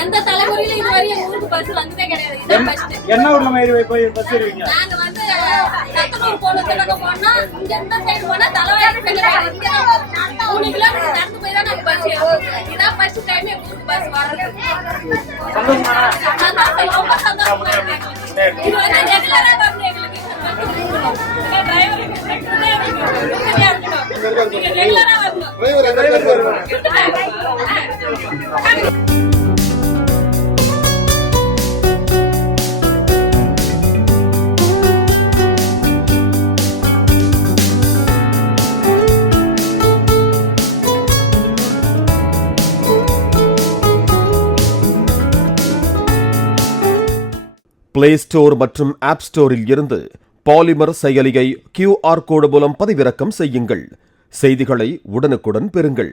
எந்த தலைமுறையில இதுவரை எங்க ஊருக்கு பஸ் வந்ததே கிடையாது. என்ன ஊர்ல மாதிரி போய் பஸ் ஏறுவீங்க? நாங்க வந்து கத்தனூர் போனதுக்கு போனா இங்க எந்த சைடு போனா தலைவாரி பெரிய 3 கிலோமீட்டர் நடந்து போய் தான் நாங்க பஸ் ஏறுவோம். இதான் ஃபர்ஸ்ட் டைம் எங்க ஊருக்கு பஸ் வர்றது. ரொம்ப சந்தோஷமா இருக்கு. இது வந்து ரெகுலரா வரணும் எங்களுக்கு. ரெகுலரா வரணும். பிளே ஸ்டோர் மற்றும் ஆப் ஸ்டோரில் இருந்து பாலிமர் செயலியை QR கோடு மூலம் பதிவிறக்கம் செய்யுங்கள். செய்திகளை உடனுக்குடன் பெறுங்கள்.